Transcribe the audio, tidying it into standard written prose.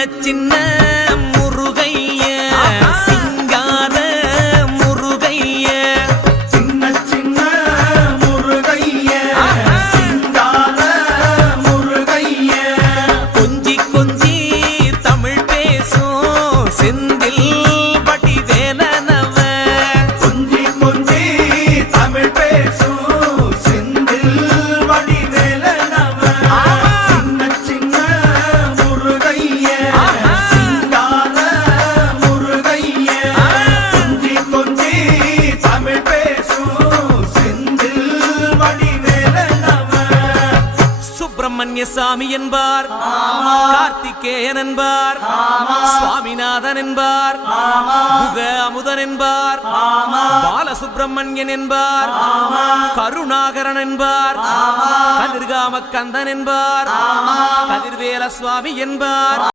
சின்ன முருகைய சிங்கார முருகைய சின்ன சின்ன முருகைய சிங்கார முருகைய கொஞ்சி கொஞ்சி தமிழ் பேசும் செந்தில் பட்டி வேலனவ கொஞ்சி கொஞ்சி தமிழ் பேசும் செந்தில் படி வேலனவ சின்ன சின்ன முருகைய சிங்கார முருகைய கொஞ்சி கொஞ்சி தமிழ் பேசும் செந்தில் படி வேலனவ சுப்பிரமணிய சாமி என்பார் கார்த்திகேயன் என்பார் சுவாமிநாதன் என்பார் முக அமுதன் என்பார் பாலசுப்பிரமணியன் என்பார் கருணாகரன் என்பார் கதிர்காம கந்தன் என்பார் கதிர்வேல சுவாமி என்பார்